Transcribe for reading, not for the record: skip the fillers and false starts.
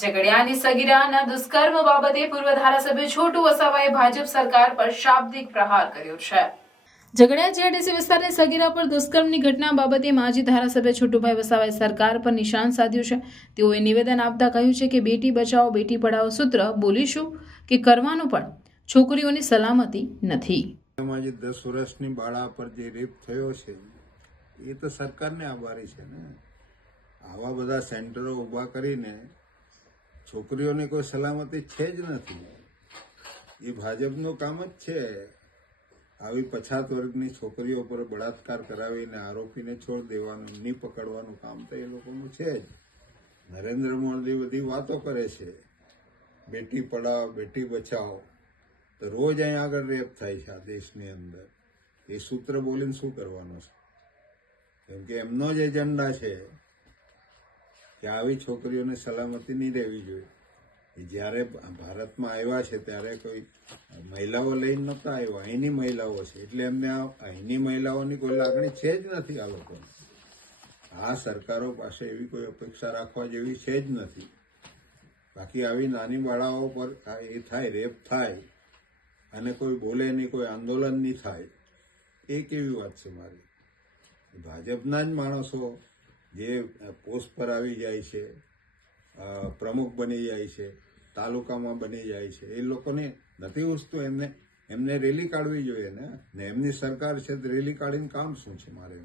ઝઘડિયાની સગીરાના દુષ્કર્મ બાબતે પૂર્વ ધારાસભ્ય છોટુ વસાવાએ ભાજપ સરકાર પર શાબ્દિક પ્રહાર કર્યો છે। ઝઘડિયા જીઆઈડીસી વિસ્તારની સગીરા પર દુષ્કર્મની ઘટના બાબતે માજી ધારાસભ્ય છોટુભાઈ વસાવાએ સરકાર પર નિશાન સાધ્યું છે। તેઓએ નિવેદન આપતા કહ્યું છે કે બેટી બચાવો બેટી પઢાઓ સૂત્ર બોલીશું કે કરવાનું પણ છોકરીઓની સલામતી નથી। એમાં જે 10 વર્ષની બાળા પર જે રેપ થયો છે એ તો સરકારને આભારી છે ને। આવા બધા સેન્ટરો ઊભા કરીને છોકરીઓની કોઈ સલામતી છે જ નથી। એ ભાજપનું કામ જ છે। આવી પછાત વર્ગની છોકરીઓ પર બળાત્કાર કરાવીને આરોપીને છોડ દેવાનું, નહીં પકડવાનું કામ તો એ લોકોનું છે જ। નરેન્દ્ર મોદી બધી વાતો કરે છે, બેટી પઢાઓ બેટી બચાવો, તો રોજ અહીંયા આગળ રેપ થાય છે આ દેશની અંદર। એ સૂત્ર બોલીને શું કરવાનું છે? કેમ કે એમનો જ એજન્ડા છે કે આવી છોકરીઓને સલામતી નહીં રહેવી જોઈએ। જ્યારે ભારતમાં આવ્યા છે ત્યારે કોઈ મહિલાઓ લઈને નહોતા આવ્યા, અહીંની મહિલાઓ છે એટલે એમને અહીંની મહિલાઓની કોઈ લાગણી છે જ નથી આ લોકોને। આ સરકારો પાસે એવી કોઈ અપેક્ષા રાખવા જેવી છે જ નથી। બાકી આવી નાની બાળાઓ પર એ થાય, રેપ થાય અને કોઈ બોલે નહીં, કોઈ આંદોલન નહીં થાય, એ કેવી વાત છે મારી? ભાજપના જ માણસો જે પોસ્ટ પર આવી જાય છે, પ્રમુખ બની જાય છે, તાલુકામાં બની જાય છે, એ લોકોને નથી ઉઠતું। એમને રેલી કાઢવી જોઈએ ને એમની સરકાર છે, રેલી કાઢીને કામ શું છે મારે?